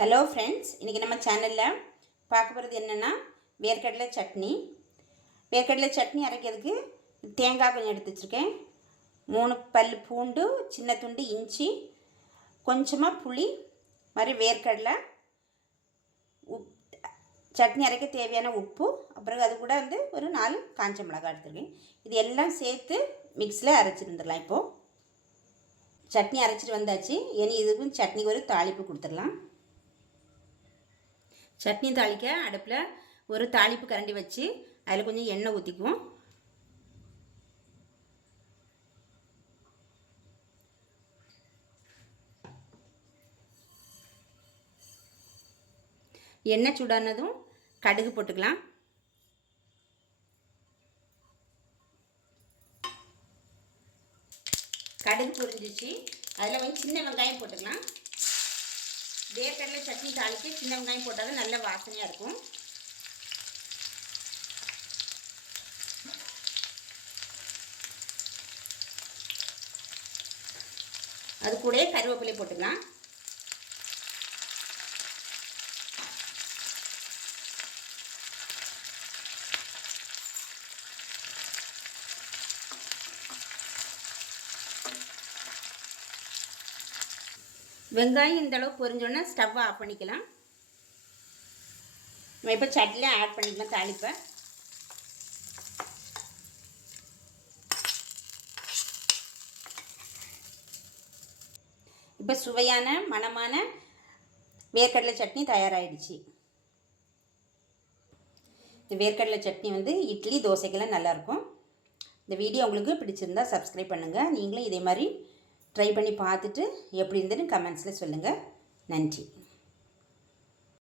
Hello friends, இன்றைக்கி நம்ம சேனலில் பார்க்க போகிறது என்னென்னா வேர்க்கடலை சட்னி. வேர்க்கடலை சட்னி அரைக்கிறதுக்கு தேங்காய் கொஞ்சம் எடுத்து வச்சுருக்கேன், 3 பல் பூண்டு, சின்ன துண்டு இஞ்சி, கொஞ்சமாக புளி, மாதிரி வேர்க்கடலை, சட்னி அரைக்க தேவையான உப்பு, அப்புறம் அது கூட ஒரு 4 காஞ்ச மிளகாய் எடுத்துருக்கேன். இது எல்லாம் சேர்த்து மிக்ஸில் அரைச்சிருந்துடலாம். இப்போது சட்னி அரைச்சிட்டு வந்தாச்சு. இனி இதுக்கும் சட்னிக்கு ஒரு தாளிப்பு கொடுத்துடலாம். சட்னி தாளிக்க அடுப்பில் ஒரு தாளிப்பு கரண்டி வச்சு அதில் கொஞ்சம் எண்ணெய் ஊற்றிக்குவோம். எண்ணெய் சூடானதும் கடுகு போட்டுக்கலாம். கடுகு பொரிஞ்சிச்சு. அதில் கொஞ்சம் சின்ன வெங்காயம் போட்டுக்கலாம். வேர்க்கடலை சட்னி தாளிக்கு சின்ன வெங்காயம் போட்டால் தான் நல்ல வாசனையாக இருக்கும். அது கூடயே கருவேப்பிலை போட்டுக்கலாம். வெங்காயம் இந்த அளவுக்கு பொரிஞ்சோன்னா ஸ்டவ்வை ஆஃப் பண்ணிக்கலாம். நம்ம இப்போ சட்னியில் ஆட் பண்ணிக்கலாம் தாளிப்பை. இப்போ சுவையான மணமான வேர்க்கடலை சட்னி தயாராகிடுச்சு. இந்த வேர்க்கடலை சட்னி இட்லி தோசைக்கெல்லாம் நல்லாயிருக்கும். இந்த வீடியோ உங்களுக்கு பிடிச்சிருந்தா சப்ஸ்கிரைப் பண்ணுங்கள். நீங்களும் இதே மாதிரி ட்ரை பண்ணி பார்த்துட்டு எப்படி இருந்ததுன்னு கமெண்ட்ஸில் சொல்லுங்கள். நன்றி.